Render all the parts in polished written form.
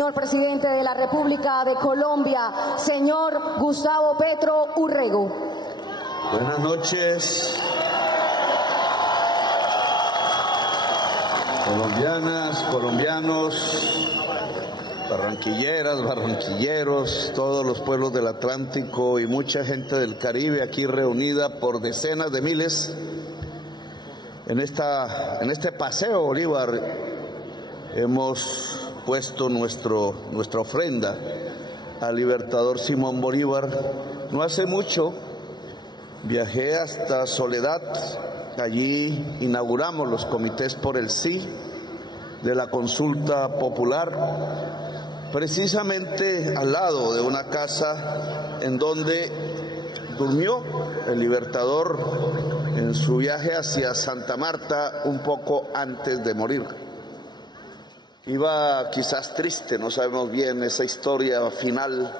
Señor presidente de la República de Colombia, señor Gustavo Petro Urrego. Buenas noches, colombianas, colombianos, barranquilleras, barranquilleros, todos los pueblos del Atlántico y mucha gente del Caribe aquí reunida por decenas de miles en este paseo Bolívar. Hemos puesto nuestra ofrenda al libertador Simón Bolívar. No hace mucho viajé hasta Soledad, allí inauguramos los comités por el sí de la consulta popular, precisamente al lado de una casa en donde durmió el libertador en su viaje hacia Santa Marta un poco antes de morir. Iba quizás triste, no sabemos bien esa historia final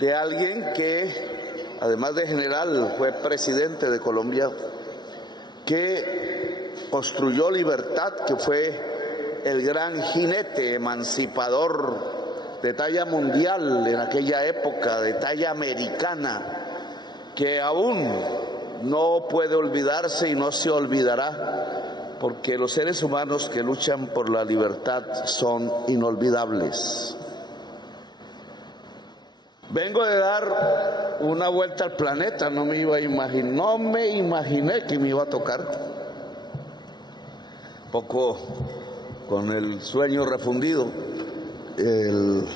de alguien que, además de general, fue presidente de Colombia, que construyó libertad, que fue el gran jinete emancipador de talla mundial en aquella época, de talla americana, que aún no puede olvidarse y no se olvidará, porque los seres humanos que luchan por la libertad son inolvidables. Vengo de dar una vuelta al planeta, no me imaginé que me iba a tocar. Poco con el sueño refundido, el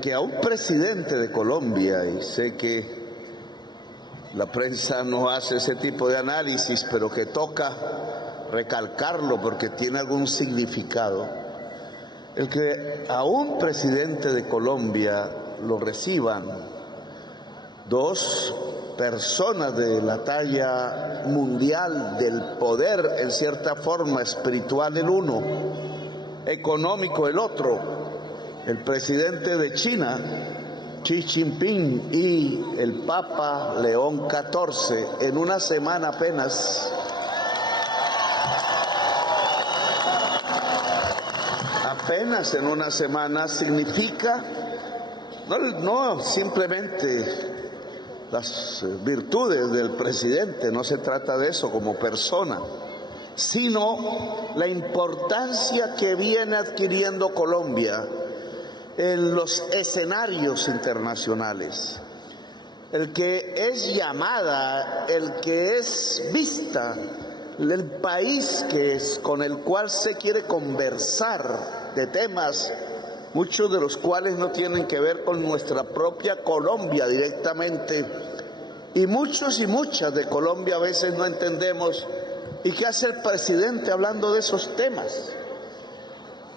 que a un presidente de Colombia, y sé que la prensa no hace ese tipo de análisis, pero que toca recalcarlo porque tiene algún significado. El que a un presidente de Colombia lo reciban dos personas de la talla mundial, del poder en cierta forma espiritual el uno, económico el otro, el presidente de China, Xi Jinping, y el Papa León XIV, en una semana apenas en una semana, significa no simplemente las virtudes del presidente, no se trata de eso como persona, sino la importancia que viene adquiriendo Colombia en los escenarios internacionales, el que es llamada, el que es vista, el país con el cual se quiere conversar de temas, muchos de los cuales no tienen que ver con nuestra propia Colombia directamente, y muchos y muchas de Colombia a veces no entendemos. ¿Y qué hace el presidente hablando de esos temas?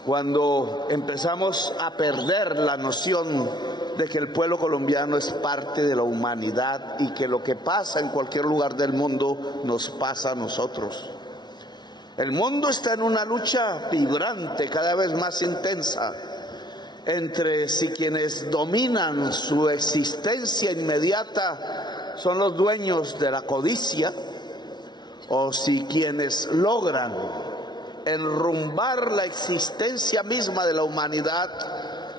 Cuando empezamos a perder la noción de que el pueblo colombiano es parte de la humanidad y que lo que pasa en cualquier lugar del mundo nos pasa a nosotros. El mundo está en una lucha vibrante, cada vez más intensa, entre si quienes dominan su existencia inmediata son los dueños de la codicia, o si quienes logran enrumbar la existencia misma de la humanidad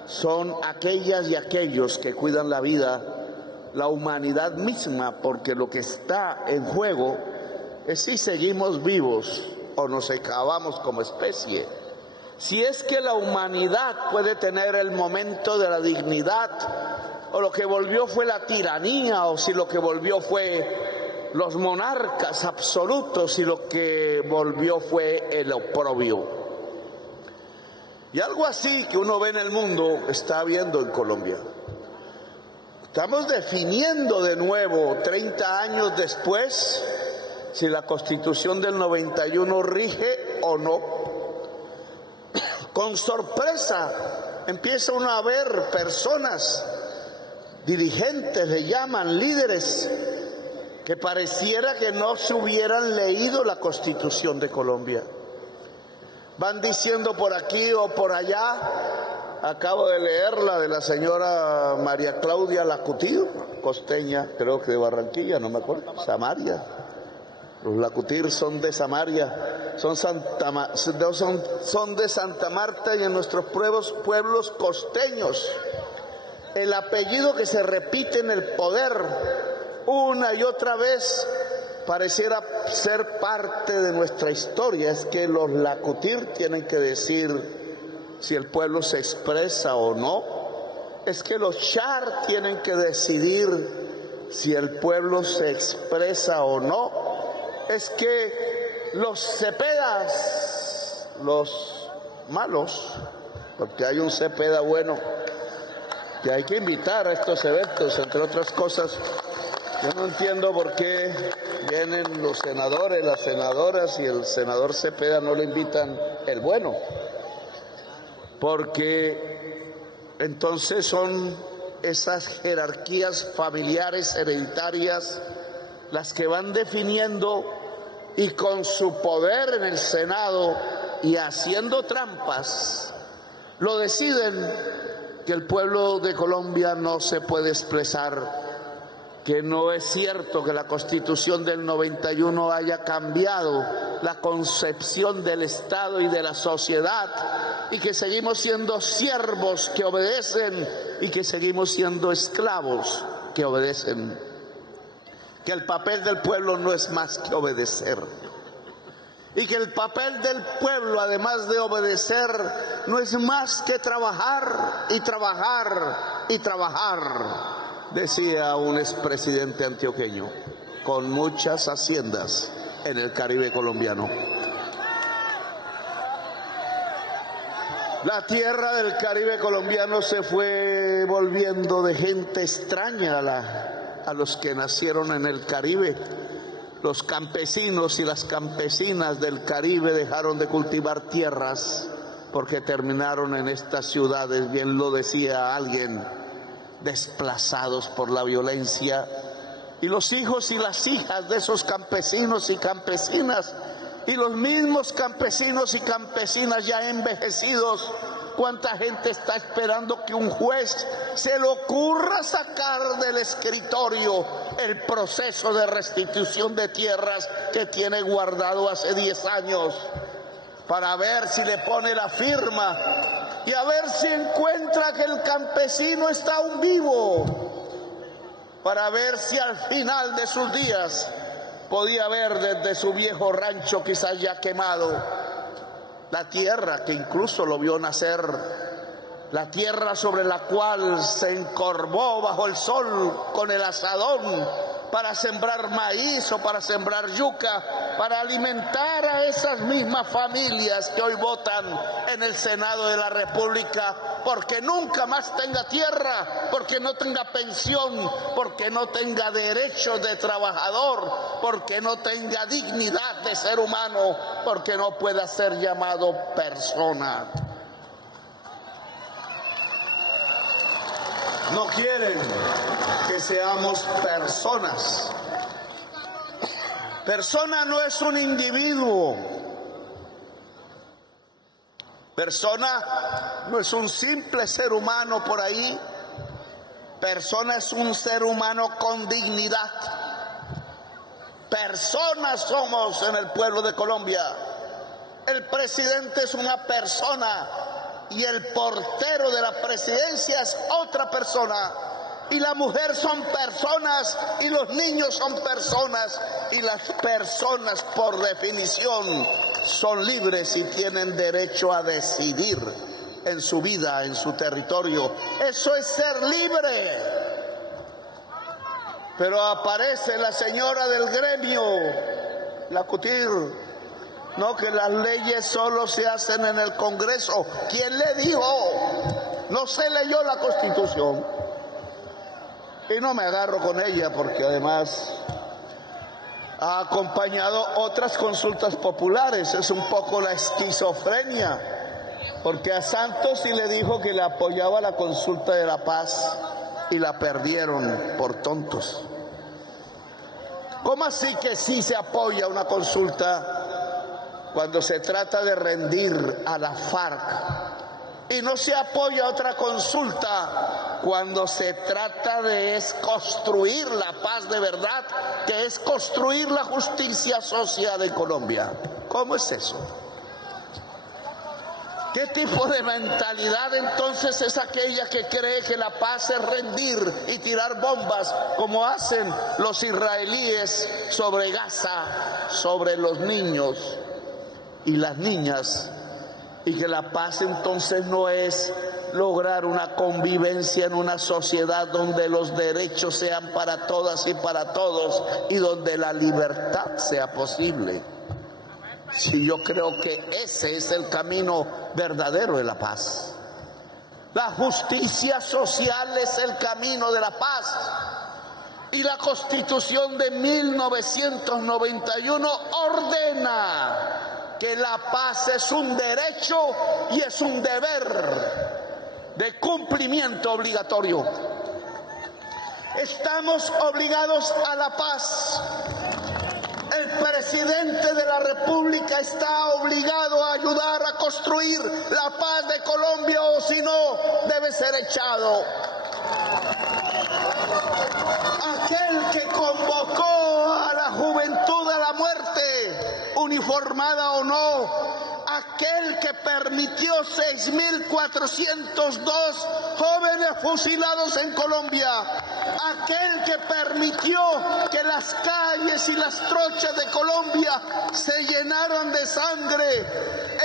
son aquellas y aquellos que cuidan la vida, la humanidad misma, porque lo que está en juego es si seguimos vivos o nos acabamos como especie. Si es que la humanidad puede tener el momento de la dignidad, o lo que volvió fue la tiranía, o si lo que volvió fue los monarcas absolutos y lo que volvió fue el oprobio. Y algo así que uno ve en el mundo está habiendo en Colombia. Estamos definiendo de nuevo, 30 años después, si la Constitución del 91 rige o no. Con sorpresa empieza uno a ver personas, dirigentes, le llaman líderes, que pareciera que no se hubieran leído la Constitución de Colombia. Van diciendo por aquí o por allá. Acabo de leerla de la señora María Claudia Lacutillo, costeña, creo que de Barranquilla, no me acuerdo, Samaria. Los Lacutir son de Samaria, son de Santa Marta y en nuestros pueblos costeños. El apellido que se repite en el poder una y otra vez pareciera ser parte de nuestra historia. Es que los Lacutir tienen que decir si el pueblo se expresa o no. Es que los Char tienen que decidir si el pueblo se expresa o no. Es que los Cepedas, los malos, porque hay un Cepeda bueno que hay que invitar a estos eventos, entre otras cosas. Yo no entiendo por qué vienen los senadores, las senadoras y el senador Cepeda no lo invitan el bueno, porque entonces son esas jerarquías familiares hereditarias las que van definiendo, y con su poder en el Senado y haciendo trampas, lo deciden que el pueblo de Colombia no se puede expresar, que no es cierto que la Constitución del 91 haya cambiado la concepción del Estado y de la sociedad, y que seguimos siendo siervos que obedecen y que seguimos siendo esclavos que obedecen. Que el papel del pueblo no es más que obedecer, y que el papel del pueblo, además de obedecer, no es más que trabajar y trabajar y trabajar, decía un expresidente antioqueño, con muchas haciendas en el Caribe colombiano. La tierra del Caribe colombiano se fue volviendo de gente extraña a los que nacieron en el Caribe. Los campesinos y las campesinas del Caribe dejaron de cultivar tierras porque terminaron en estas ciudades, bien lo decía alguien, desplazados por la violencia. Y los hijos y las hijas de esos campesinos y campesinas, y los mismos campesinos y campesinas ya envejecidos, ¿cuánta gente está esperando que un juez se le ocurra sacar del escritorio el proceso de restitución de tierras que tiene guardado hace 10 años? Para ver si le pone la firma y a ver si encuentra que el campesino está aún vivo, para ver si al final de sus días podía ver desde su viejo rancho, quizás ya quemado, la tierra que incluso lo vio nacer, la tierra sobre la cual se encorvó bajo el sol con el asadón para sembrar maíz o para sembrar yuca, para alimentar a esas mismas familias que hoy votan en el Senado de la República, porque nunca más tenga tierra, porque no tenga pensión, porque no tenga derechos de trabajador, porque no tenga dignidad de ser humano, porque no pueda ser llamado persona. No quieren que seamos personas. Persona no es un individuo. Persona no es un simple ser humano por ahí. Persona es un ser humano con dignidad. Personas somos en el pueblo de Colombia. El presidente es una persona y el portero de la presidencia es otra persona, y la mujer son personas y los niños son personas, y las personas por definición son libres y tienen derecho a decidir en su vida, en su territorio. Eso es ser libre. Pero aparece la señora del gremio, Lacutir. No, que las leyes solo se hacen en el Congreso. ¿Quién le dijo? No se leyó la Constitución. Y no me agarro con ella porque además ha acompañado otras consultas populares. Es un poco la esquizofrenia, porque a Santos sí le dijo que le apoyaba la consulta de la paz y la perdieron por tontos. ¿Cómo así que sí se apoya una consulta cuando se trata de rendir a la FARC y no se apoya otra consulta cuando se trata de construir la paz de verdad, que es construir la justicia social de Colombia. ¿Cómo es eso? ¿Qué tipo de mentalidad entonces es aquella que cree que la paz es rendir y tirar bombas como hacen los israelíes sobre Gaza, sobre los niños y las niñas? Y que la paz entonces no es lograr una convivencia en una sociedad donde los derechos sean para todas y para todos y donde la libertad sea posible. Sí, yo creo que ese es el camino verdadero de la paz. La justicia social es el camino de la paz. Y la Constitución de 1991 ordena que la paz es un derecho y es un deber de cumplimiento obligatorio. Estamos obligados a la paz. El presidente de la República está obligado a ayudar a construir la paz de Colombia, o si no, debe ser echado. Aquel que convocó a la juventud a la muerte, uniformada o no, aquel que permitió 6.402 jóvenes fusilados en Colombia, aquel que permitió que las calles y las trochas de Colombia se llenaran de sangre,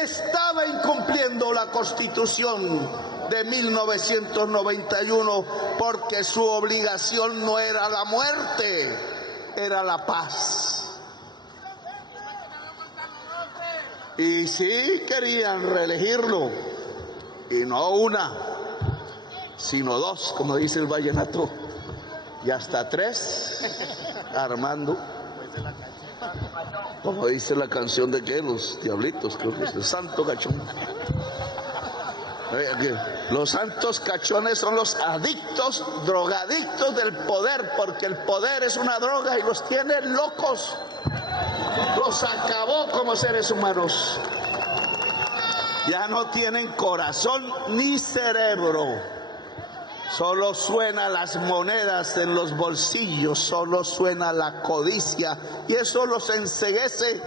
estaba incumpliendo la Constitución de 1991, porque su obligación no era la muerte, era la paz. Y sí querían reelegirlo, y no una, sino dos, como dice el vallenato, y hasta tres, armando, como dice la canción de que los diablitos, creo que es el santo cachón. Los santos cachones son los adictos, drogadictos del poder, porque el poder es una droga y los tiene locos. Los acabó como seres humanos. Ya no tienen corazón ni cerebro. Solo suenan las monedas en los bolsillos, solo suena la codicia, y eso los enceguece,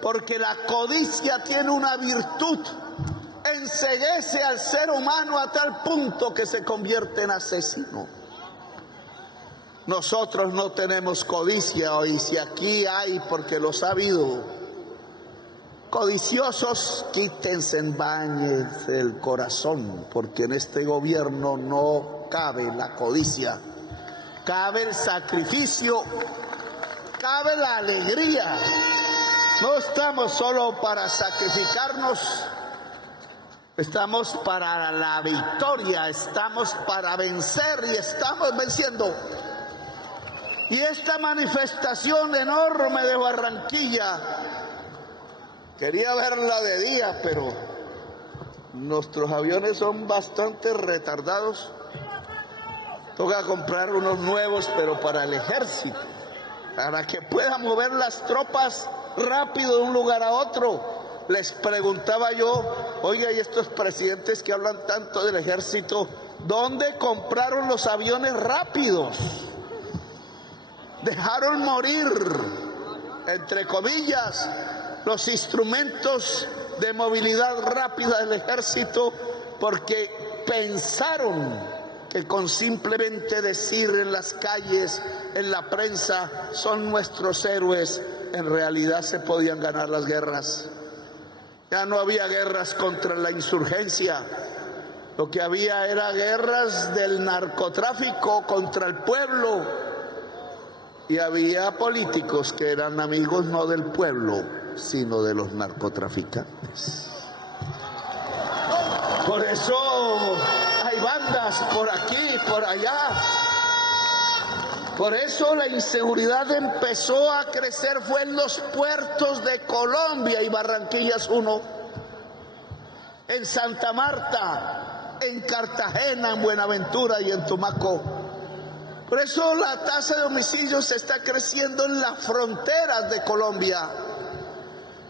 porque la codicia tiene una virtud: enceguece al ser humano a tal punto que se convierte en asesino. Nosotros no tenemos codicia hoy, si aquí hay, porque los ha habido. Codiciosos, quítense, báñense el corazón, porque en este gobierno no cabe la codicia, cabe el sacrificio, cabe la alegría. No estamos solo para sacrificarnos, estamos para la victoria, estamos para vencer y estamos venciendo. Y esta manifestación enorme de Barranquilla, quería verla de día, pero nuestros aviones son bastante retardados. Toca comprar unos nuevos, pero para el ejército, para que puedan mover las tropas rápido de un lugar a otro. Les preguntaba yo, oiga, y estos presidentes que hablan tanto del ejército, ¿dónde compraron los aviones rápidos? Dejaron morir, entre comillas, los instrumentos de movilidad rápida del ejército, porque pensaron que con simplemente decir en las calles, en la prensa, son nuestros héroes, en realidad se podían ganar las guerras. Ya no había guerras contra la insurgencia, lo que había era guerras del narcotráfico contra el pueblo, y había políticos que eran amigos no del pueblo, sino de los narcotraficantes. Por eso hay bandas por aquí, por allá. Por eso la inseguridad empezó a crecer, fue en los puertos de Colombia, y Barranquilla es uno, en Santa Marta, en Cartagena, en Buenaventura y en Tumaco. Por eso la tasa de homicidios está creciendo en las fronteras de Colombia,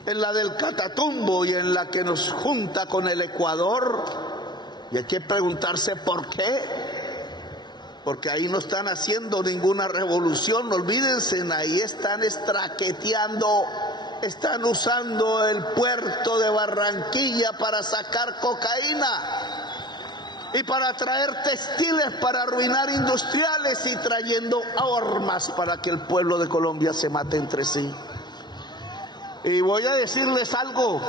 en la del Catatumbo y en la que nos junta con el Ecuador. Y hay que preguntarse por qué. porque ahí no están haciendo ninguna revolución, olvídense, ahí están estraqueteando, están usando el puerto de Barranquilla para sacar cocaína y para traer textiles para arruinar industriales y trayendo armas para que el pueblo de Colombia se mate entre sí. Y voy a decirles algo,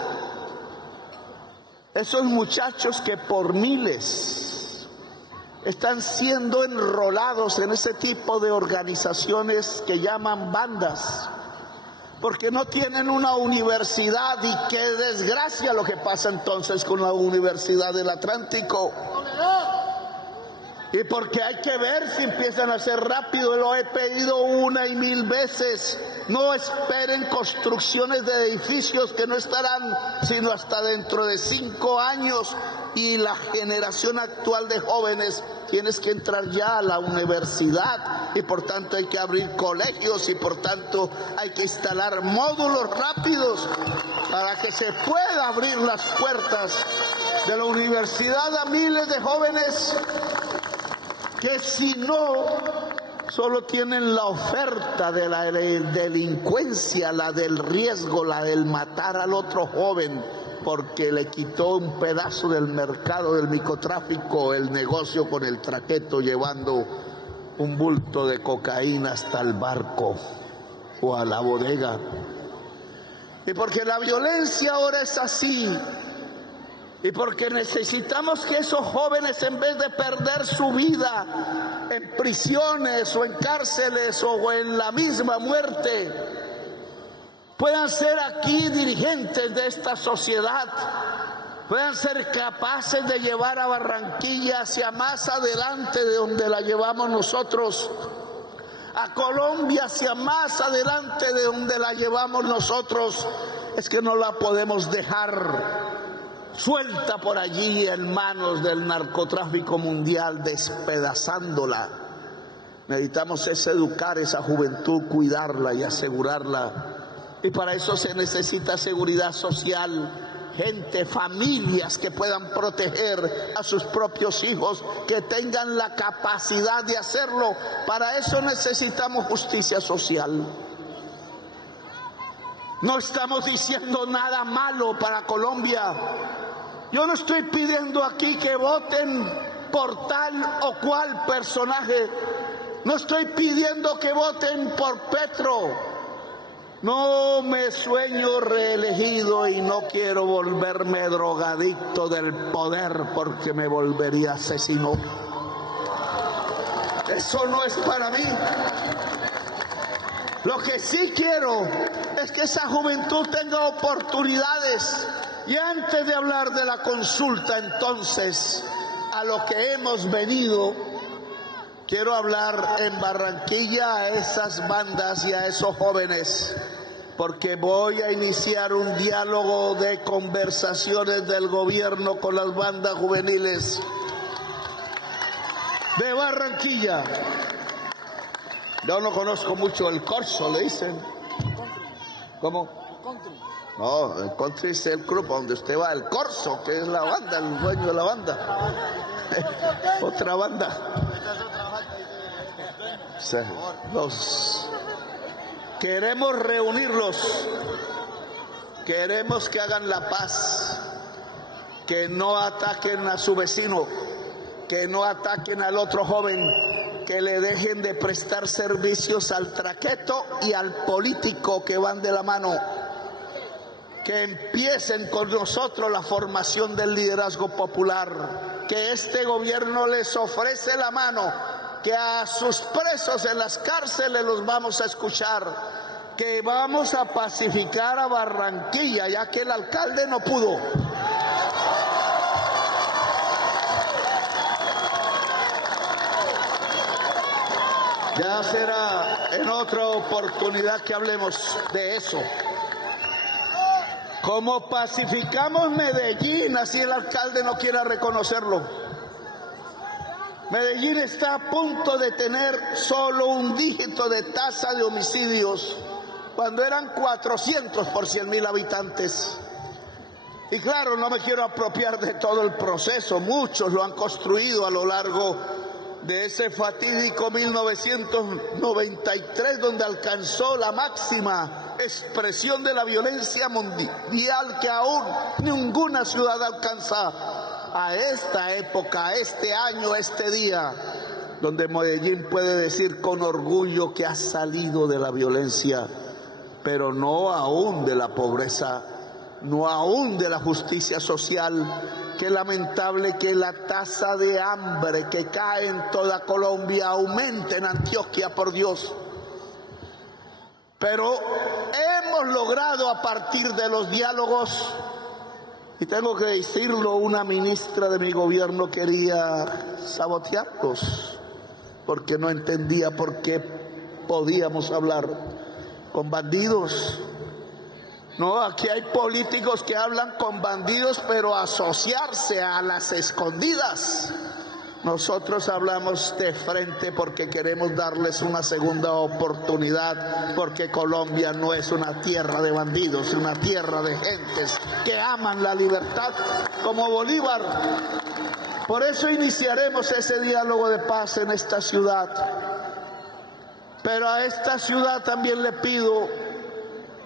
esos muchachos que por miles están siendo enrolados en ese tipo de organizaciones que llaman bandas, porque no tienen una universidad, y qué desgracia lo que pasa entonces con la Universidad del Atlántico. Y porque hay que ver si empiezan a hacer rápido, lo he pedido 1 y 1000 veces, no esperen construcciones de edificios que no estarán sino hasta dentro de 5 años, y la generación actual de jóvenes tienes que entrar ya a la universidad, y por tanto hay que abrir colegios, y por tanto hay que instalar módulos rápidos para que se pueda abrir las puertas de la universidad a miles de jóvenes que si no solo tienen la oferta de la delincuencia, la del riesgo, la del matar al otro joven porque le quitó un pedazo del mercado del microtráfico, el negocio con el traqueto, llevando un bulto de cocaína hasta el barco o a la bodega. Y porque la violencia ahora es así, y porque necesitamos que esos jóvenes, en vez de perder su vida en prisiones o en cárceles o en la misma muerte, puedan ser aquí dirigentes de esta sociedad, puedan ser capaces de llevar a Barranquilla hacia más adelante de donde la llevamos nosotros, a Colombia hacia más adelante de donde la llevamos nosotros. Es que no la podemos dejar suelta por allí en manos del narcotráfico mundial, despedazándola. Necesitamos educar esa juventud, cuidarla y asegurarla, y para eso se necesita seguridad social, gente, familias que puedan proteger a sus propios hijos, que tengan la capacidad de hacerlo. Para eso necesitamos justicia social. No estamos diciendo nada malo para Colombia. Yo no estoy pidiendo aquí que voten por tal o cual personaje. No estoy pidiendo que voten por Petro. No me sueño reelegido y no quiero volverme drogadicto del poder, porque me volvería asesino. Eso no es para mí. Lo que sí quiero es que esa juventud tenga oportunidades. Y antes de hablar de la consulta, entonces, a lo que hemos venido, quiero hablar en Barranquilla a esas bandas y a esos jóvenes, porque voy a iniciar un diálogo de conversaciones del gobierno con las bandas juveniles de Barranquilla. Yo no conozco mucho el corso, le dicen. ¿Cómo? No, el country es el club donde usted va, el corso, que es la banda, el dueño de la banda. Otra banda. Sí, queremos reunirlos, queremos que hagan la paz, que no ataquen a su vecino, que no ataquen al otro joven, que le dejen de prestar servicios al traqueto y al político que van de la mano. Que empiecen con nosotros la formación del liderazgo popular, que este gobierno les ofrece la mano, que a sus presos en las cárceles los vamos a escuchar, que vamos a pacificar a Barranquilla, ya que el alcalde no pudo. Ya será en otra oportunidad que hablemos de eso. Como pacificamos Medellín, así el alcalde no quiera reconocerlo. Medellín está a punto de tener solo un dígito de tasa de homicidios, cuando eran 400 por 100.000 habitantes. Y claro, no me quiero apropiar de todo el proceso, muchos lo han construido a lo largo de ese fatídico 1993, donde alcanzó la máxima expresión de la violencia mundial que aún ninguna ciudad alcanza, a esta época, a este año, a este día, donde Medellín puede decir con orgullo que ha salido de la violencia, pero no aún de la pobreza, no aún de la justicia social. Qué lamentable que la tasa de hambre que cae en toda Colombia aumente en Antioquia, por Dios. Pero hemos logrado a partir de los diálogos, y tengo que decirlo, una ministra de mi gobierno quería sabotearlos, porque no entendía por qué podíamos hablar con bandidos. No, aquí hay políticos que hablan con bandidos, pero asociarse a las escondidas. Nosotros hablamos de frente porque queremos darles una segunda oportunidad, porque Colombia no es una tierra de bandidos, es una tierra de gentes que aman la libertad como Bolívar. Por eso iniciaremos ese diálogo de paz en esta ciudad. Pero a esta ciudad también le pido,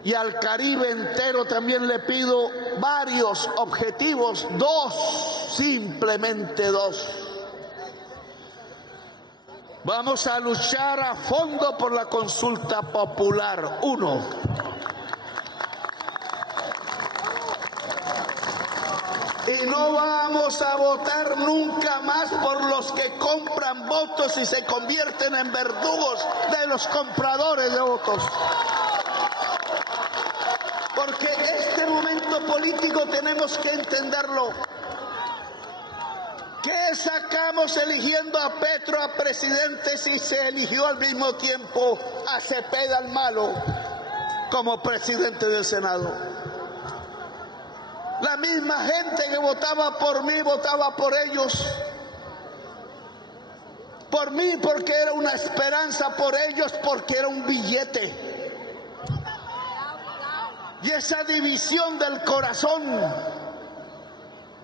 y al Caribe entero también le pido, varios objetivos, dos, simplemente dos. Vamos a luchar a fondo por la consulta popular. 1. Y no vamos a votar nunca más por los que compran votos y se convierten en verdugos de los compradores de votos. Porque este momento político tenemos que entenderlo. ¿Qué sacamos eligiendo a Petro a presidente si se eligió al mismo tiempo a Cepeda el malo como presidente del Senado? La misma gente que votaba por mí, votaba por ellos. Por mí porque era una esperanza, por ellos porque era un billete. Y esa división del corazón,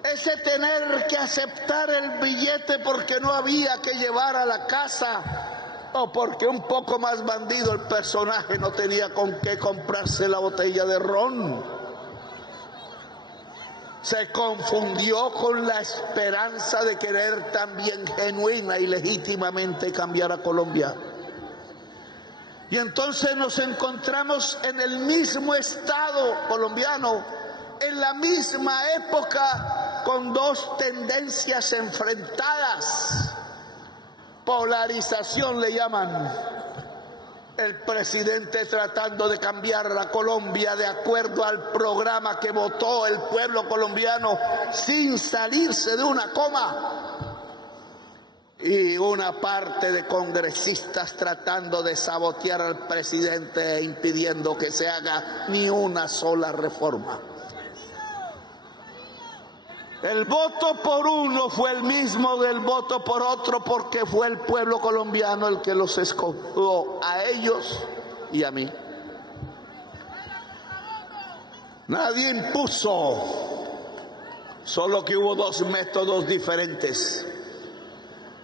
ese tener que aceptar el billete porque no había que llevar a la casa, o porque un poco más bandido el personaje no tenía con qué comprarse la botella de ron, se confundió con la esperanza de querer también genuina y legítimamente cambiar a Colombia. Y entonces nos encontramos en el mismo estado colombiano, en la misma época, con dos tendencias enfrentadas. Polarización le llaman. El presidente tratando de cambiar la Colombia de acuerdo al programa que votó el pueblo colombiano sin salirse de una coma. Y una parte de congresistas tratando de sabotear al presidente e impidiendo que se haga ni una sola reforma. El voto por uno fue el mismo del voto por otro, porque fue el pueblo colombiano el que los escogió a ellos y a mí. Nadie impuso, solo que hubo dos métodos diferentes.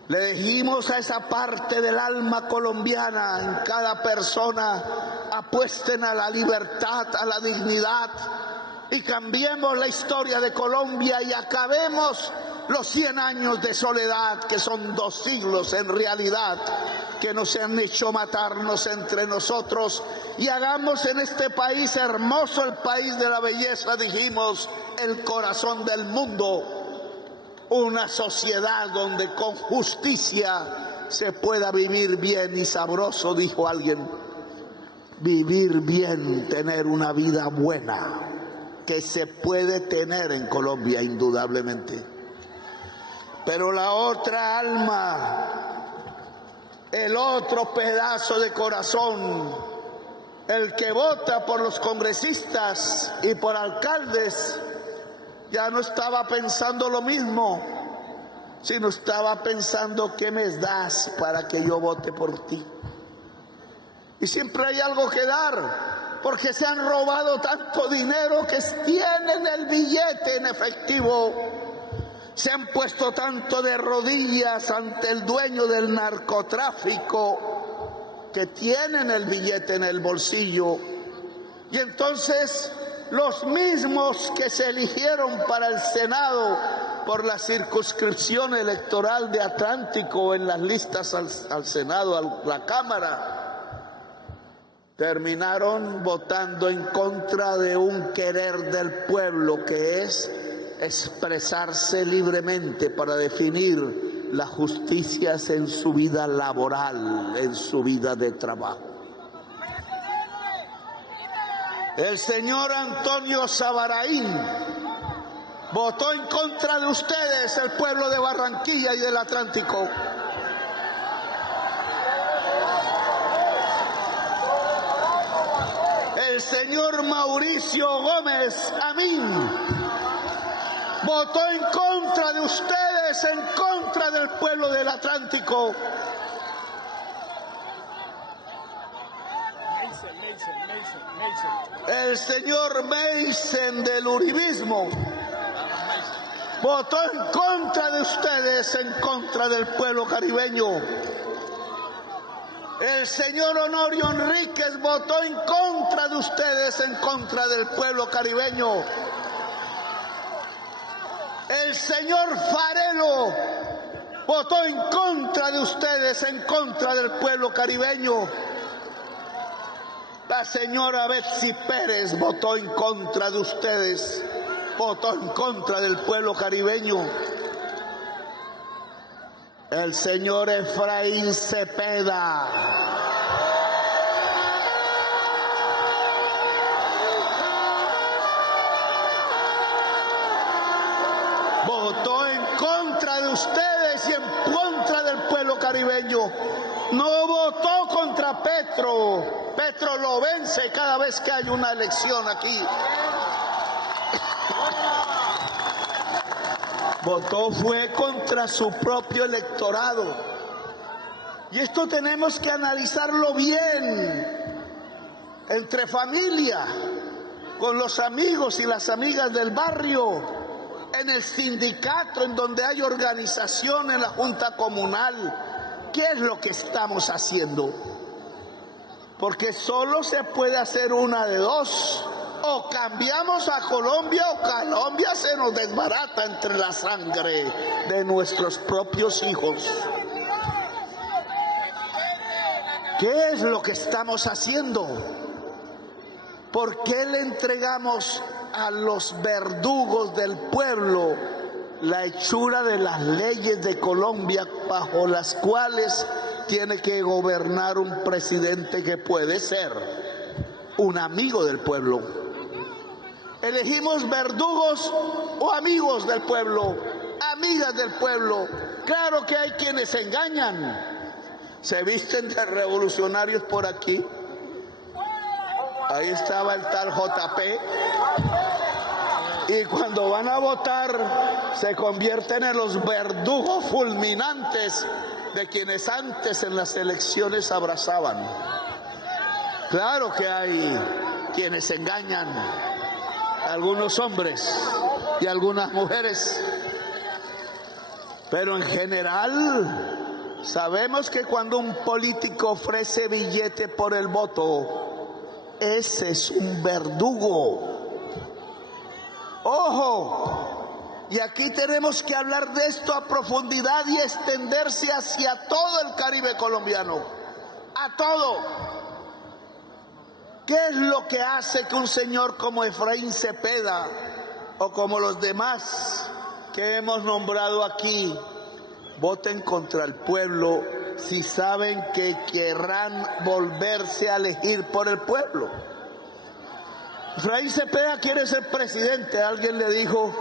Le dijimos a esa parte del alma colombiana en cada persona: apuesten a la libertad, a la dignidad, y cambiemos la historia de Colombia y acabemos los 100 años de soledad, que son 2 siglos en realidad, que nos han hecho matarnos entre nosotros, y hagamos en este país hermoso, el país de la belleza, dijimos, el corazón del mundo, una sociedad donde con justicia se pueda vivir bien y sabroso, dijo alguien. Vivir bien, tener una vida buena, que se puede tener en Colombia indudablemente. Pero la otra alma, el otro pedazo de corazón, el que vota por los congresistas y por alcaldes, ya no estaba pensando lo mismo, sino estaba pensando: ¿qué me das para que yo vote por ti? Y siempre hay algo que dar, porque se han robado tanto dinero que tienen el billete en efectivo. se han puesto tanto de rodillas ante el dueño del narcotráfico que tienen el billete en el bolsillo. Y entonces los mismos que se eligieron para el Senado por la circunscripción electoral de Atlántico en las listas al Senado, a la Cámara, terminaron votando en contra de un querer del pueblo que es expresarse libremente para definir las justicias en su vida laboral, en su vida de trabajo. El señor Antonio Sabaraín votó en contra de ustedes, el pueblo de Barranquilla y del Atlántico. El señor Mauricio Gómez Amín votó en contra de ustedes, en contra del pueblo del Atlántico. El señor Meisen del uribismo votó en contra de ustedes, en contra del pueblo caribeño. El señor Honorio Enríquez votó en contra de ustedes, en contra del pueblo caribeño. El señor Farelo votó en contra de ustedes, en contra del pueblo caribeño. La señora Betsy Pérez votó en contra de ustedes, votó en contra del pueblo caribeño. El señor Efraín Cepeda votó en contra de ustedes y en contra del pueblo caribeño. No votó contra Petro. Petro lo vence cada vez que hay una elección aquí. Votó fue contra su propio electorado. Y esto tenemos que analizarlo bien, entre familia, con los amigos y las amigas del barrio, en el sindicato, en donde hay organización, en la junta comunal. ¿Qué es lo que estamos haciendo? Porque solo se puede hacer una de dos. O cambiamos a Colombia o Colombia se nos desbarata entre la sangre de nuestros propios hijos. ¿Qué es lo que estamos haciendo? ¿Por qué le entregamos a los verdugos del pueblo la hechura de las leyes de Colombia bajo las cuales tiene que gobernar un presidente que puede ser un amigo del pueblo? Elegimos verdugos o amigos del pueblo, amigas del pueblo. Claro que hay quienes engañan, se visten de revolucionarios por aquí. Ahí estaba el tal JP. Y cuando van a votar se convierten en los verdugos fulminantes de quienes antes en las elecciones abrazaban. Claro que hay quienes engañan, algunos hombres y algunas mujeres, pero en general sabemos que cuando un político ofrece billete por el voto, ese es un verdugo. ¡Ojo! Y aquí tenemos que hablar de esto a profundidad y extenderse hacia todo el Caribe colombiano, a todo. ¿Qué es lo que hace que un señor como Efraín Cepeda o como los demás que hemos nombrado aquí voten contra el pueblo si saben que querrán volverse a elegir por el pueblo? Efraín Cepeda quiere ser presidente. Alguien le dijo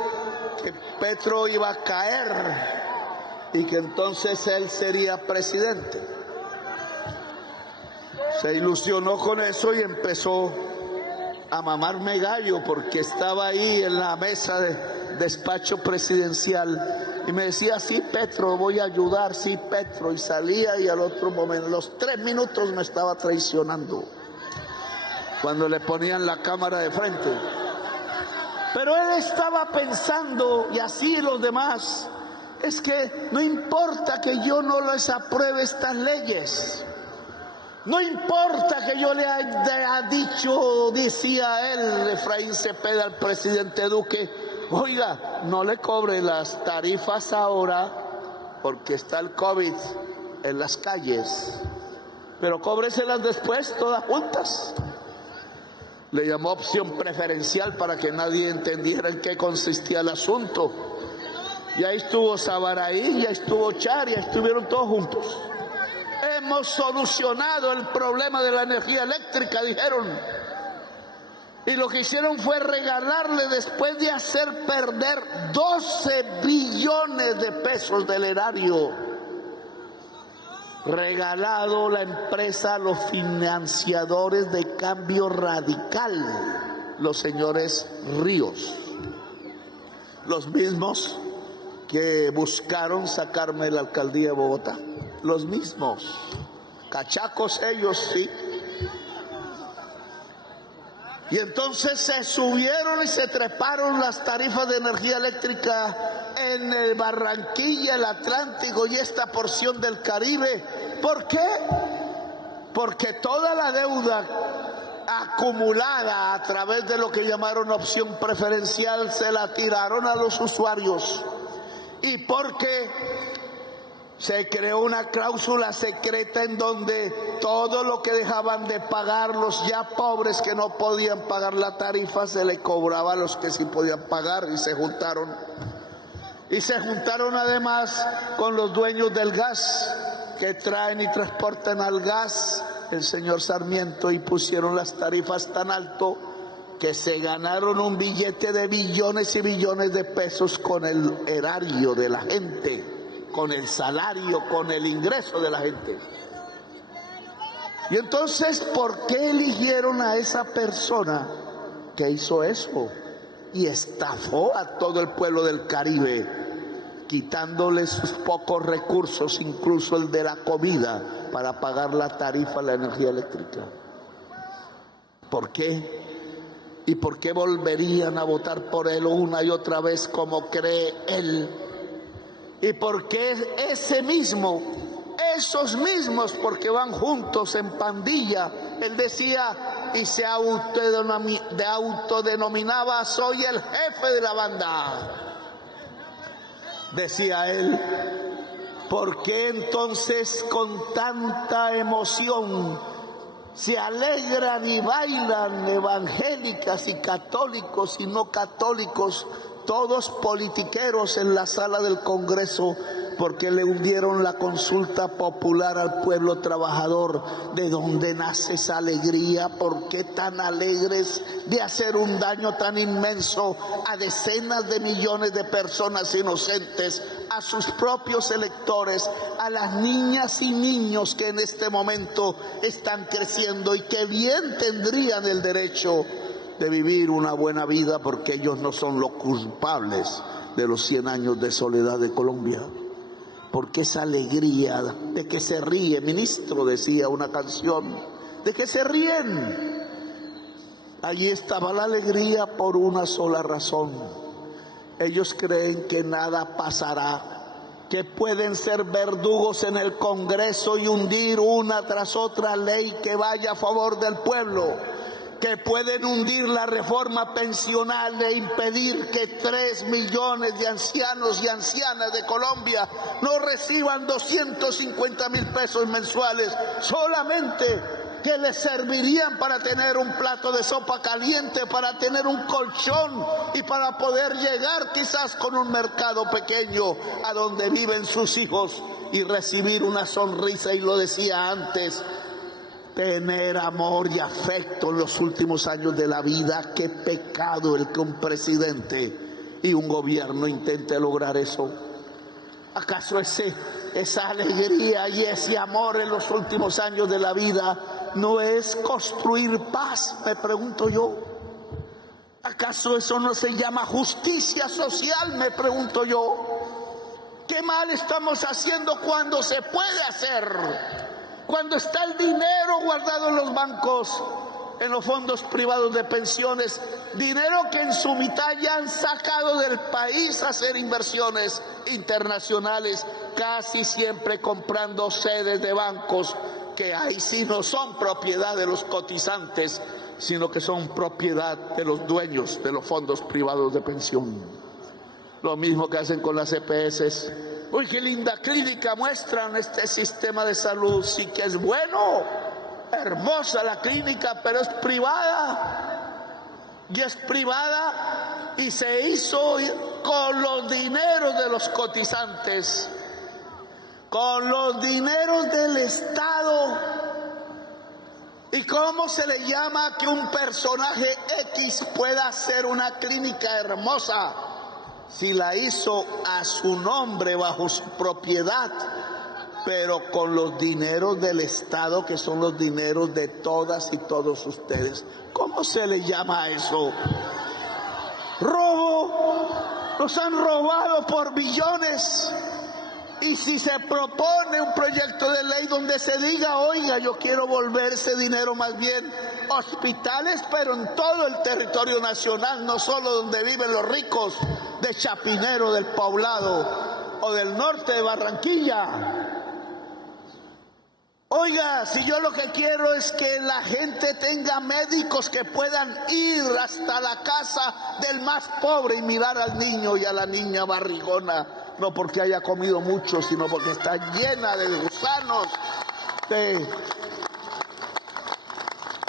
que Petro iba a caer y que entonces él sería presidente. Se ilusionó con eso y empezó a mamarme gallo porque estaba ahí en la mesa de despacho presidencial y me decía: sí, Petro, voy a ayudar, sí, Petro, y salía, y al otro momento, los 3 minutos me estaba traicionando cuando le ponían la cámara de frente. Pero él estaba pensando, y así los demás, es que no importa que yo no les apruebe estas leyes, no importa que yo le haya dicho, decía él, Efraín Cepeda, al presidente Duque, oiga, no le cobre las tarifas ahora porque está el COVID en las calles, pero cóbreselas después todas juntas. Le llamó opción preferencial para que nadie entendiera en qué consistía el asunto. Y ahí estuvo Sabaraí, ya estuvo Char, ya estuvieron todos juntos. Hemos solucionado el problema de la energía eléctrica, dijeron. Y lo que hicieron fue regalarle, después de hacer perder 12 billones de pesos del erario, regalado la empresa a los financiadores de Cambio Radical, los señores Ríos, los mismos que buscaron sacarme de la alcaldía de Bogotá, los mismos, cachacos ellos, sí. Y entonces se subieron y se treparon las tarifas de energía eléctrica en el Barranquilla, el Atlántico y esta porción del Caribe. ¿Por qué? Porque toda la deuda acumulada a través de lo que llamaron opción preferencial se la tiraron a los usuarios. Y porque se creó una cláusula secreta en donde todo lo que dejaban de pagar los ya pobres que no podían pagar la tarifa se le cobraba a los que sí podían pagar, y se juntaron. Y se juntaron además con los dueños del gas, que traen y transportan al gas, el señor Sarmiento, y pusieron las tarifas tan alto que se ganaron un billete de billones y billones de pesos con el erario de la gente, con el salario, con el ingreso de la gente. Y entonces, ¿por qué eligieron a esa persona que hizo eso y estafó a todo el pueblo del Caribe, quitándole sus pocos recursos, incluso el de la comida, para pagar la tarifa de la energía eléctrica? ¿Por qué? ¿Y por qué volverían a votar por él una y otra vez como cree él? ¿Y por qué esos mismos, porque van juntos en pandilla? Él decía y se autodenominaba: soy el jefe de la banda. Decía él. ¿Por qué entonces con tanta emoción se alegran y bailan evangélicas y católicos y no católicos, todos politiqueros, en la sala del Congreso? Porque le hundieron la consulta popular al pueblo trabajador. ¿De dónde nace esa alegría? ¿Por qué tan alegres de hacer un daño tan inmenso a decenas de millones de personas inocentes, a sus propios electores, a las niñas y niños que en este momento están creciendo y que bien tendrían el derecho de vivir una buena vida, porque ellos no son los culpables de los 100 años de soledad de Colombia? Porque esa alegría de que se ríe, ministro, decía una canción, de que se ríen. Allí estaba la alegría por una sola razón. Ellos creen que nada pasará, que pueden ser verdugos en el Congreso y hundir una tras otra ley que vaya a favor del pueblo, que pueden hundir la reforma pensional e impedir que 3 millones de ancianos y ancianas de Colombia no reciban 250,000 pesos mensuales, solamente que les servirían para tener un plato de sopa caliente, para tener un colchón y para poder llegar quizás con un mercado pequeño a donde viven sus hijos y recibir una sonrisa. Y lo decía antes, tener amor y afecto en los últimos años de la vida. Qué pecado el que un presidente y un gobierno intente lograr eso. ¿Acaso esa alegría y ese amor en los últimos años de la vida no es construir paz? Me pregunto yo. ¿Acaso eso no se llama justicia social? Me pregunto yo. ¿Qué mal estamos haciendo cuando se puede hacer? Cuando está el dinero guardado en los bancos, en los fondos privados de pensiones, dinero que en su mitad ya han sacado del país a hacer inversiones internacionales, casi siempre comprando sedes de bancos que ahí sí no son propiedad de los cotizantes, sino que son propiedad de los dueños de los fondos privados de pensión. Lo mismo que hacen con las EPS. Uy, qué linda clínica muestran este sistema de salud, sí que es bueno, hermosa la clínica, pero es privada. Y es privada y se hizo con los dineros de los cotizantes, con los dineros del Estado. ¿Y cómo se le llama que un personaje X pueda hacer una clínica hermosa si la hizo a su nombre, bajo su propiedad, pero con los dineros del Estado, que son los dineros de todas y todos ustedes? ¿Cómo se le llama a eso? Robo. Nos han robado por billones. Y si se propone un proyecto de ley donde se diga, oiga, yo quiero volver ese dinero más bien hospitales, pero en todo el territorio nacional, no solo donde viven los ricos de Chapinero, del Poblado o del norte de Barranquilla. Oiga, si yo lo que quiero es que la gente tenga médicos que puedan ir hasta la casa del más pobre y mirar al niño y a la niña barrigona, no porque haya comido mucho, sino porque está llena de gusanos, de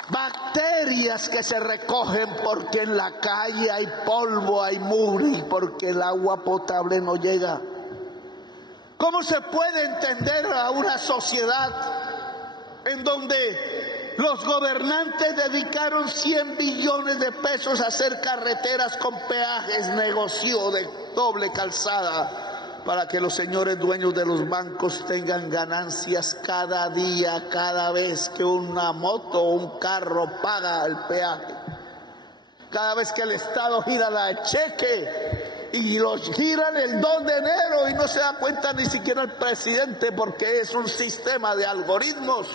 bacterias que se recogen porque en la calle hay polvo, hay mugre y porque el agua potable no llega. ¿Cómo se puede entender a una sociedad en donde los gobernantes dedicaron 100 billones de pesos a hacer carreteras con peajes, negocio de doble calzada, para que los señores dueños de los bancos tengan ganancias cada día, cada vez que una moto o un carro paga el peaje? Cada vez que el Estado gira la cheque, y los giran el 2 de enero y no se da cuenta ni siquiera el presidente, porque es un sistema de algoritmos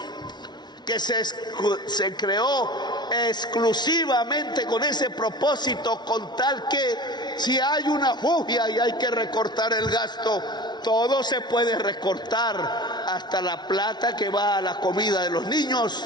que se creó exclusivamente con ese propósito, con tal que si hay una fugia y hay que recortar el gasto, todo se puede recortar, hasta la plata que va a la comida de los niños,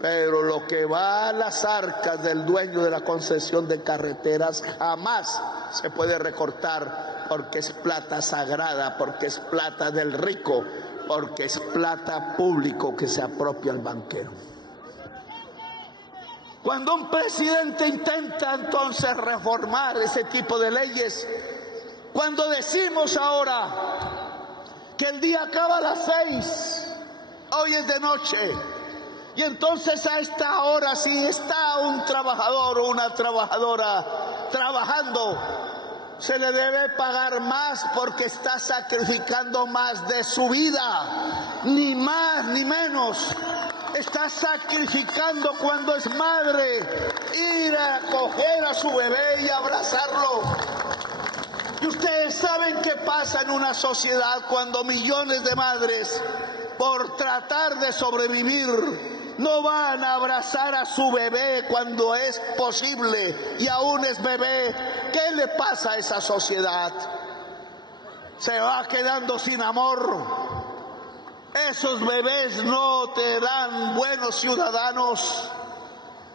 pero lo que va a las arcas del dueño de la concesión de carreteras jamás se puede recortar, porque es plata sagrada, porque es plata del rico, porque es plata público que se apropia el banquero. Cuando un presidente intenta entonces reformar ese tipo de leyes, cuando decimos ahora que el día acaba a las 6, hoy es de noche, y entonces a esta hora, si está un trabajador o una trabajadora trabajando, se le debe pagar más porque está sacrificando más de su vida, ni más ni menos. Está sacrificando, cuando es madre, ir a coger a su bebé y abrazarlo. Y ustedes saben qué pasa en una sociedad cuando millones de madres, por tratar de sobrevivir, no van a abrazar a su bebé cuando es posible y aún es bebé. ¿Qué le pasa a esa sociedad? Se va quedando sin amor. Esos bebés no serán buenos ciudadanos,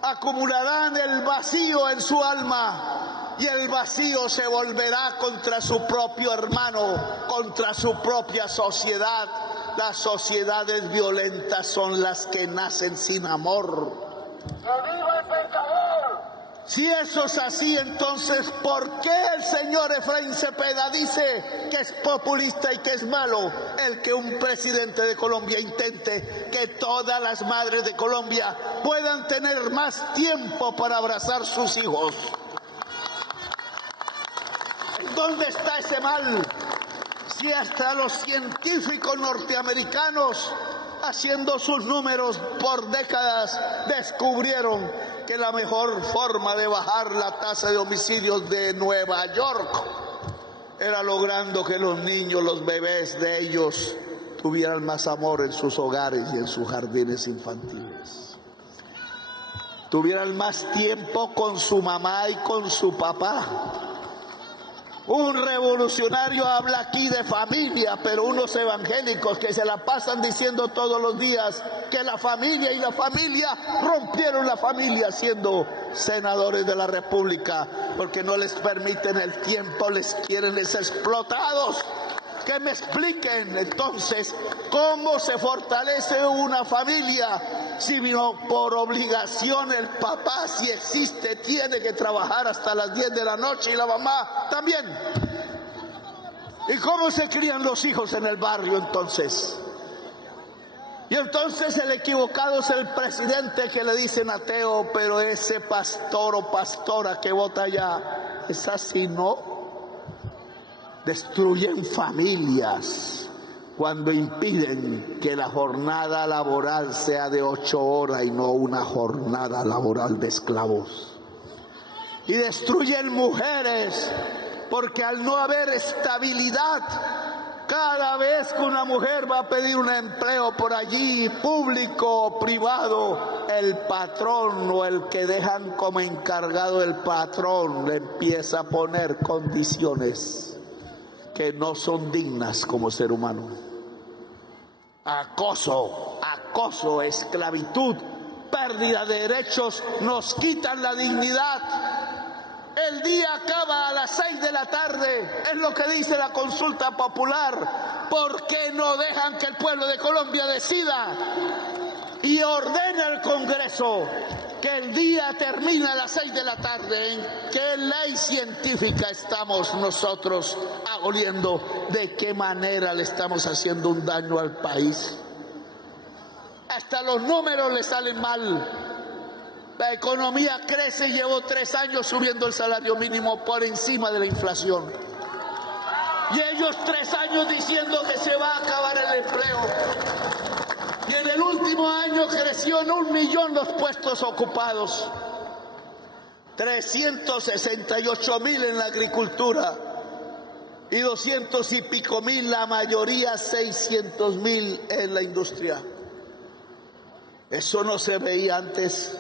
acumularán el vacío en su alma y el vacío se volverá contra su propio hermano, contra su propia sociedad. Las sociedades violentas son las que nacen sin amor. ¡Que viva el pecador! Si eso es así, entonces, ¿por qué el señor Efraín Cepeda dice que es populista y que es malo el que un presidente de Colombia intente que todas las madres de Colombia puedan tener más tiempo para abrazar sus hijos? ¿Dónde está ese mal? Si hasta los científicos norteamericanos, haciendo sus números por décadas, descubrieron que la mejor forma de bajar la tasa de homicidios de Nueva York era logrando que los niños, los bebés de ellos, tuvieran más amor en sus hogares y en sus jardines infantiles. tuvieran más tiempo con su mamá y con su papá. Un revolucionario habla aquí de familia, pero unos evangélicos que se la pasan diciendo todos los días que la familia y la familia rompieron la familia siendo senadores de la República, porque no les permiten el tiempo, les quieren explotados. Que me expliquen entonces cómo se fortalece una familia si no por obligación el papá, si existe, tiene que trabajar hasta las 10 de la noche y la mamá también. ¿Y cómo se crían los hijos en el barrio entonces? Y entonces el equivocado es el presidente que le dicen ateo, pero ese pastor o pastora que vota allá es así, ¿no? Destruyen familias cuando impiden que la jornada laboral sea de 8 horas y no una jornada laboral de esclavos. Y destruyen mujeres porque al no haber estabilidad, cada vez que una mujer va a pedir un empleo por allí, público o privado, el patrón o el que dejan como encargado del patrón le empieza a poner condiciones que no son dignas como ser humano. Acoso, esclavitud, pérdida de derechos, nos quitan la dignidad. El día acaba a las 6 de la tarde, es lo que dice la consulta popular. ¿Por qué no dejan que el pueblo de Colombia decida y ordene al Congreso que el día termina a las 6 de la tarde? ¿En qué ley científica estamos nosotros aboliendo? ¿De qué manera le estamos haciendo un daño al país? Hasta los números le salen mal. La economía crece y llevó 3 años subiendo el salario mínimo por encima de la inflación. Y ellos 3 años diciendo que se va a acabar el empleo. Y en el último año creció en 1 millón los puestos ocupados. 368,000 en la agricultura y 200 y pico mil, la mayoría 600,000 en la industria. Eso no se veía antes.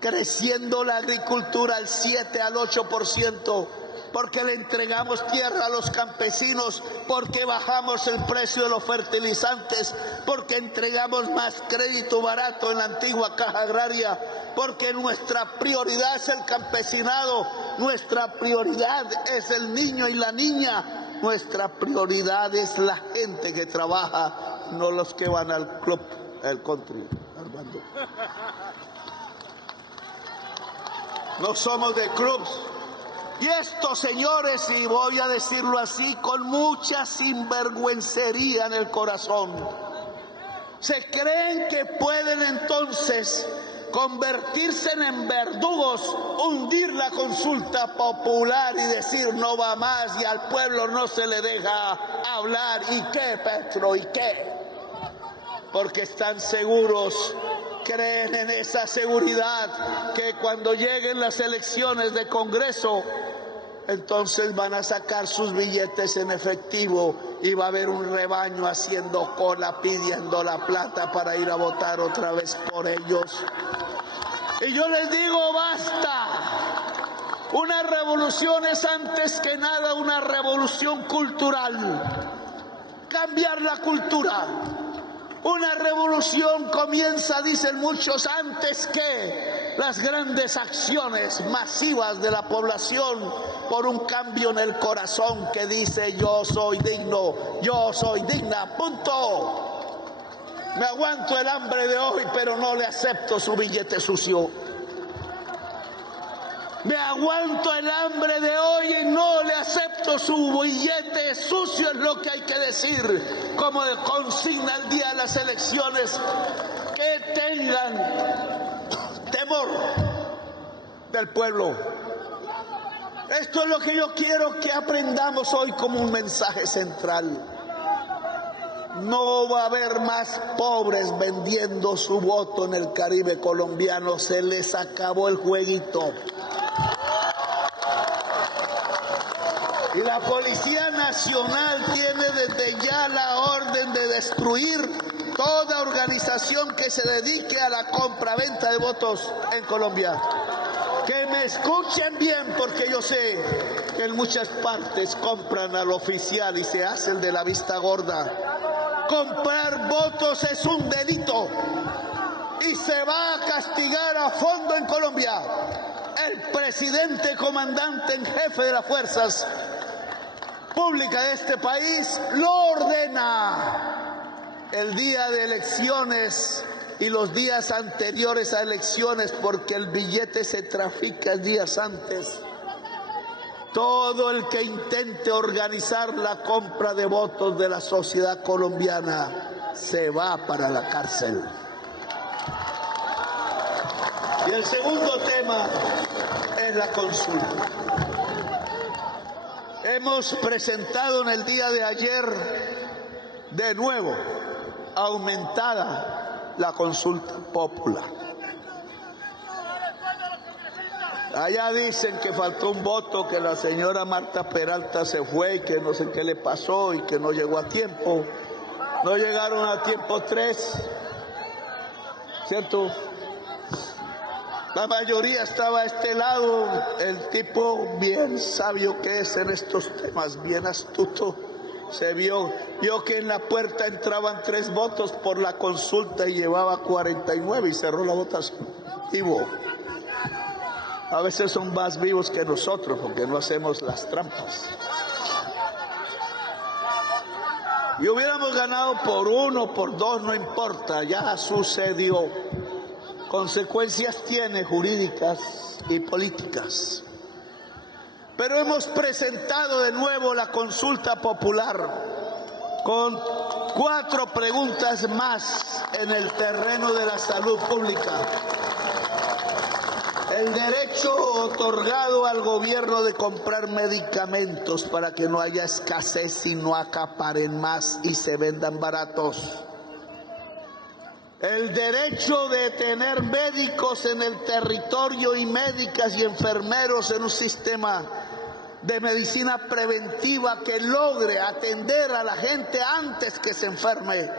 Creciendo la agricultura al 7 al 8%, porque le entregamos tierra a los campesinos, porque bajamos el precio de los fertilizantes, porque entregamos más crédito barato en la antigua caja agraria, porque nuestra prioridad es el campesinado, nuestra prioridad es el niño y la niña, nuestra prioridad es la gente que trabaja, no los que van al club, el country, Armando. No somos de clubs. Y estos señores, y voy a decirlo así, con mucha sinvergüencería en el corazón, se creen que pueden entonces convertirse en verdugos, hundir la consulta popular y decir no va más y al pueblo no se le deja hablar. ¿Y qué, Petro? ¿Y qué? Porque están seguros, creen en esa seguridad que cuando lleguen las elecciones de Congreso, entonces van a sacar sus billetes en efectivo y va a haber un rebaño haciendo cola pidiendo la plata para ir a votar otra vez por ellos. Y yo les digo, basta. Una revolución es antes que nada una revolución cultural. Cambiar la cultura. Una revolución comienza, dicen muchos, antes que las grandes acciones masivas de la población por un cambio en el corazón que dice yo soy digno, yo soy digna, punto. Me aguanto el hambre de hoy, pero no le acepto su billete sucio. Me aguanto el hambre de hoy y no le acepto su billete sucio, es lo que hay que decir, como consigna el día de las elecciones, que tengan temor del pueblo. Esto es lo que yo quiero que aprendamos hoy como un mensaje central. No va a haber más pobres vendiendo su voto en el Caribe colombiano, se les acabó el jueguito. Y la Policía Nacional tiene desde ya la orden de destruir toda organización que se dedique a la compra-venta de votos en Colombia. Que me escuchen bien, porque yo sé que en muchas partes compran al oficial y se hacen de la vista gorda. Comprar votos es un delito y se va a castigar a fondo en Colombia. El presidente comandante en jefe de las fuerzas públicas de este país lo ordena el día de elecciones y los días anteriores a elecciones, porque el billete se trafica días antes. Todo el que intente organizar la compra de votos de la sociedad colombiana se va para la cárcel. Y el segundo tema es la consulta. Hemos presentado en el día de ayer de nuevo aumentada la consulta popular. Allá dicen que faltó un voto, que la señora Marta Peralta se fue y que no sé qué le pasó y que no llegó a tiempo. No llegaron a tiempo 3, ¿cierto? La mayoría estaba a este lado. El tipo bien sabio que es en estos temas, bien astuto, se vio que en la puerta entraban 3 votos por la consulta y llevaba 49 y cerró la votación. Vivo. A veces son más vivos que nosotros porque no hacemos las trampas. Y hubiéramos ganado por 1, por 2, no importa, ya sucedió. Consecuencias tiene jurídicas y políticas. Pero hemos presentado de nuevo la consulta popular con 4 preguntas más en el terreno de la salud pública. El derecho otorgado al gobierno de comprar medicamentos para que no haya escasez y no acaparen más y se vendan baratos. El derecho de tener médicos en el territorio y médicas y enfermeros en un sistema de medicina preventiva que logre atender a la gente antes que se enferme.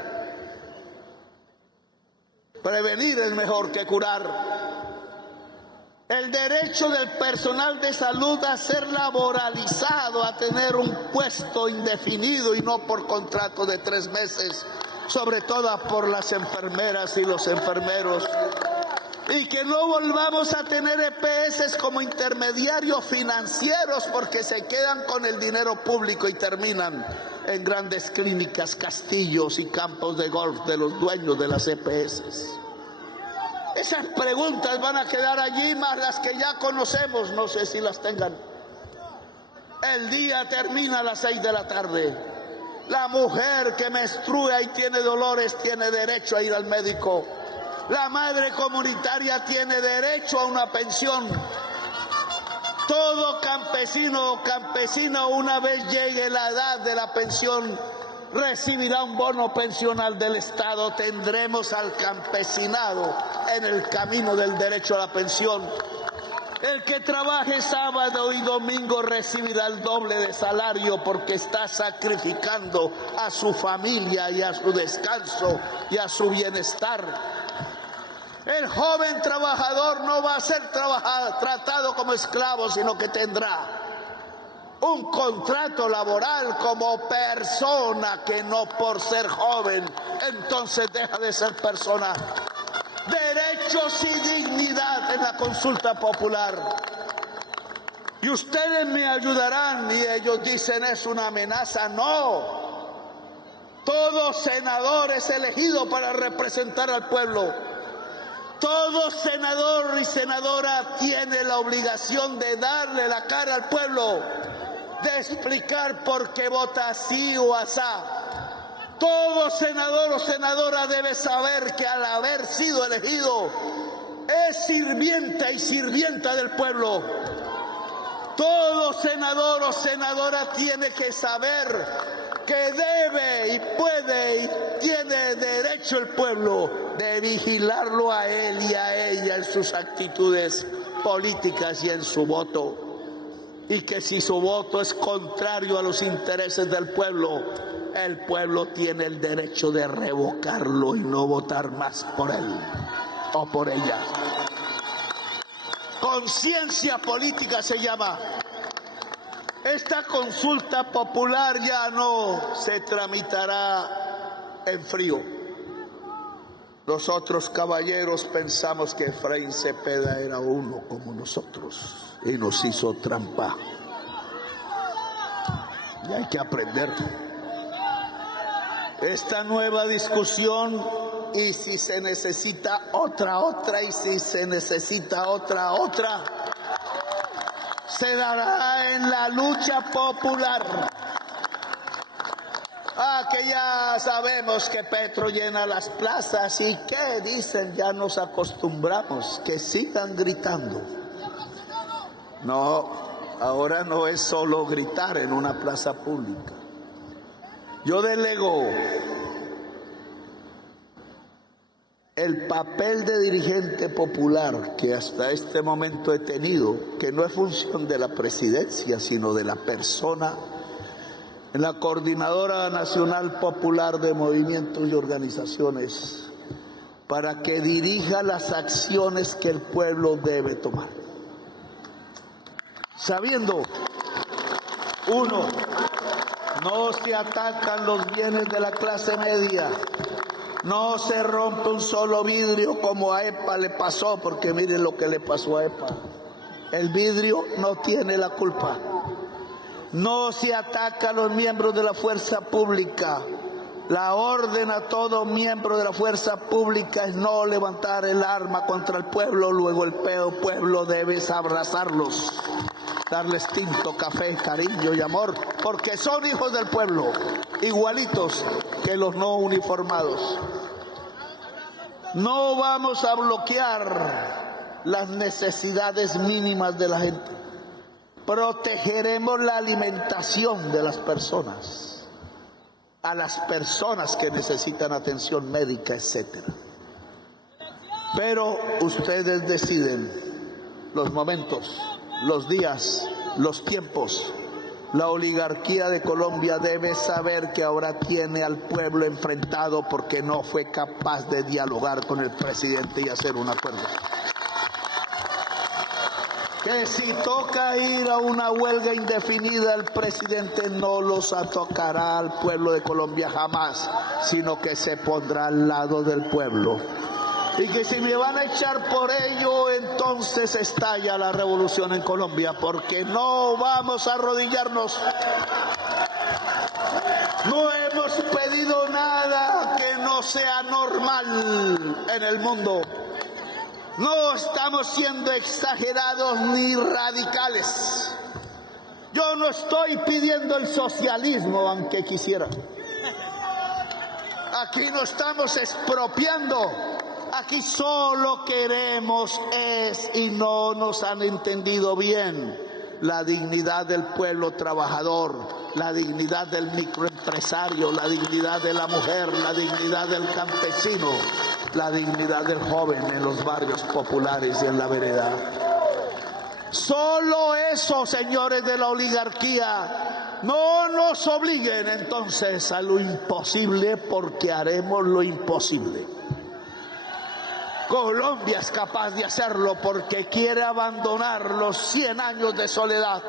Prevenir es mejor que curar. El derecho del personal de salud a ser laboralizado, a tener un puesto indefinido y no por contrato de 3 meses, sobre todo por las enfermeras y los enfermeros. Y que no volvamos a tener EPS como intermediarios financieros, porque se quedan con el dinero público y terminan en grandes clínicas, castillos y campos de golf de los dueños de las EPS. Esas preguntas van a quedar allí, más las que ya conocemos, no sé si las tengan. El día termina a las 6 de la tarde. La mujer que menstrua y tiene dolores tiene derecho a ir al médico. La madre comunitaria tiene derecho a una pensión. Todo campesino o campesina, una vez llegue la edad de la pensión, recibirá un bono pensional del Estado. Tendremos al campesinado en el camino del derecho a la pensión. El que trabaje sábado y domingo recibirá el doble de salario porque está sacrificando a su familia y a su descanso y a su bienestar. El joven trabajador no va a ser tratado como esclavo, sino que tendrá un contrato laboral como persona, que no por ser joven entonces deja de ser persona. Derechos y dignidad en la consulta popular. Y ustedes me ayudarán, y ellos dicen es una amenaza. No, todo senador es elegido para representar al pueblo. Todo senador y senadora tiene la obligación de darle la cara al pueblo, de explicar por qué vota así o asá. Todo senador o senadora debe saber que al haber sido elegido es sirvienta y sirvienta del pueblo. Todo senador o senadora tiene que saber que debe y puede y tiene derecho el pueblo de vigilarlo a él y a ella en sus actitudes políticas y en su voto. y que si su voto es contrario a los intereses del pueblo, el pueblo tiene el derecho de revocarlo y no votar más por él o por ella. Conciencia política se llama. Esta consulta popular ya no se tramitará en frío. Nosotros, caballeros, pensamos que Efraín Cepeda era uno como nosotros y nos hizo trampa. Y hay que aprender. Esta nueva discusión, y si se necesita otra, y si se necesita otra, se dará en la lucha popular. Que ya sabemos que Petro llena las plazas y que dicen, ya nos acostumbramos, que sigan gritando. No, ahora no es solo gritar en una plaza pública. Yo delego el papel de dirigente popular que hasta este momento he tenido, que no es función de la presidencia, sino de la persona, en la Coordinadora Nacional Popular de Movimientos y Organizaciones, para que dirija las acciones que el pueblo debe tomar. Sabiendo, uno, no se atacan los bienes de la clase media, no se rompe un solo vidrio como a EPA le pasó, porque miren lo que le pasó a EPA. El vidrio no tiene la culpa. No se ataca a los miembros de la fuerza pública. La orden a todo miembro de la fuerza pública es no levantar el arma contra el pueblo. Luego el pueblo debe abrazarlos, darles tinto, café, cariño y amor, porque son hijos del pueblo, igualitos que los no uniformados. No vamos a bloquear las necesidades mínimas de la gente. Protegeremos la alimentación de las personas, a las personas que necesitan atención médica, etc. Pero ustedes deciden los momentos, los días, los tiempos. La oligarquía de Colombia debe saber que ahora tiene al pueblo enfrentado porque no fue capaz de dialogar con el presidente y hacer un acuerdo. Que si toca ir a una huelga indefinida, el presidente no los atacará al pueblo de Colombia jamás, sino que se pondrá al lado del pueblo. Y que si me van a echar por ello, entonces estalla la revolución en Colombia, porque no vamos a arrodillarnos. No hemos pedido nada que no sea normal en el mundo. No estamos siendo exagerados ni radicales. Yo no estoy pidiendo el socialismo, aunque quisiera. Aquí no estamos expropiando. Aquí solo queremos y no nos han entendido bien, la dignidad del pueblo trabajador, la dignidad del microempresario, la dignidad de la mujer, la dignidad del campesino, la dignidad del joven en los barrios populares y en la vereda. Solo eso, señores de la oligarquía, no nos obliguen entonces a lo imposible, porque haremos lo imposible. Colombia es capaz de hacerlo porque quiere abandonar los 100 años de soledad.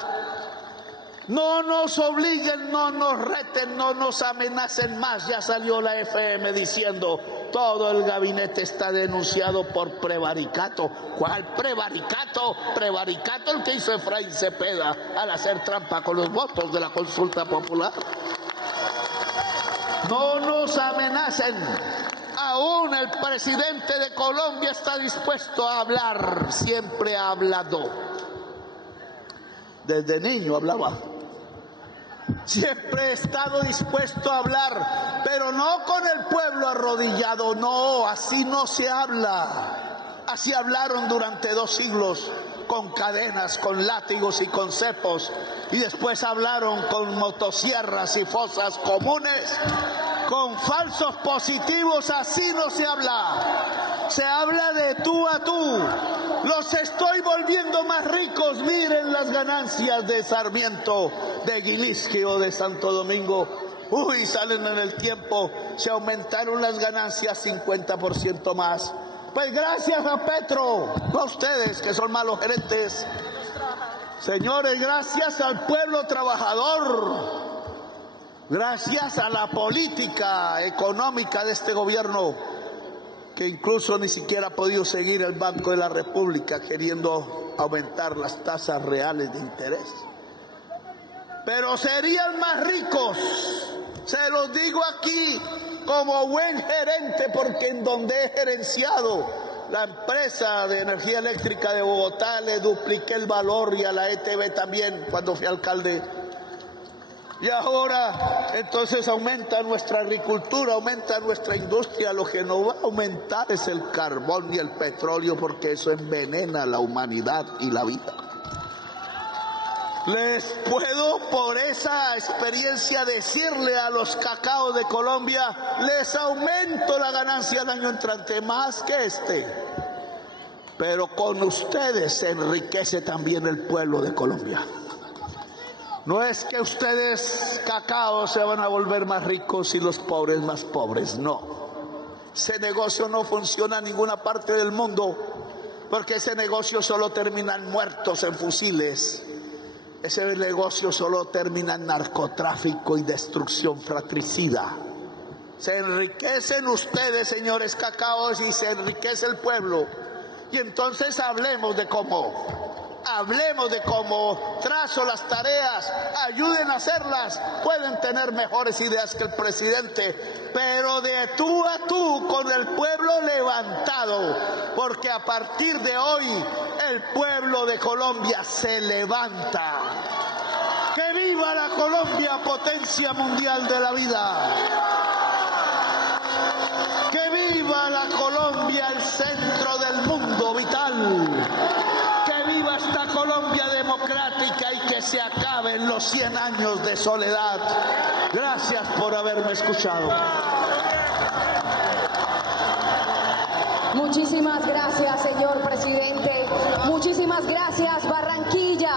No nos obliguen, no nos reten, no nos amenacen más. Ya salió la FM diciendo, todo el gabinete está denunciado por prevaricato. ¿Cuál prevaricato? Prevaricato el que hizo Efraín Cepeda al hacer trampa con los votos de la consulta popular. No nos amenacen. Aún el presidente de Colombia está dispuesto a hablar, siempre ha hablado. Desde niño hablaba. Siempre he estado dispuesto a hablar, pero no con el pueblo arrodillado, no, así no se habla. Así hablaron durante 2 siglos, con cadenas, con látigos y con cepos, y después hablaron con motosierras y fosas comunes, con falsos positivos. Así no se habla. Se habla de tú a tú. Los estoy volviendo más ricos. Miren las ganancias de Sarmiento, de Gilisqui o de Santo Domingo. Uy, salen en el tiempo. Se aumentaron las ganancias 50% más. Pues gracias a Petro, no a ustedes que son malos gerentes. Señores, gracias al pueblo trabajador. Gracias a la política económica de este gobierno, que incluso ni siquiera ha podido seguir el Banco de la República queriendo aumentar las tasas reales de interés. Pero serían más ricos, se los digo aquí como buen gerente, porque en donde he gerenciado la empresa de energía eléctrica de Bogotá le dupliqué el valor, y a la ETB también cuando fui alcalde. Y ahora entonces aumenta nuestra agricultura, aumenta nuestra industria. Lo que no va a aumentar es el carbón y el petróleo, porque eso envenena a la humanidad y la vida. Les puedo por esa experiencia decirle a los cacaos de Colombia: les aumento la ganancia el año entrante más que este. Pero con ustedes se enriquece también el pueblo de Colombia. No es que ustedes, cacaos, se van a volver más ricos y los pobres más pobres, no. Ese negocio no funciona en ninguna parte del mundo, porque ese negocio solo termina en muertos, en fusiles. Ese negocio solo termina en narcotráfico y destrucción fratricida. Se enriquecen ustedes, señores cacaos, y se enriquece el pueblo. Y entonces hablemos de cómo trazo las tareas, ayuden a hacerlas. Pueden tener mejores ideas que el presidente, pero de tú a tú con el pueblo levantado, porque a partir de hoy el pueblo de Colombia se levanta. ¡Que viva la Colombia, potencia mundial de la vida! ¡Que viva la Colombia, el centro del mundo vital! ¡Viva esta Colombia democrática, y que se acaben los 100 años de soledad! Gracias por haberme escuchado. Muchísimas gracias, señor presidente. Muchísimas gracias, Barranquilla.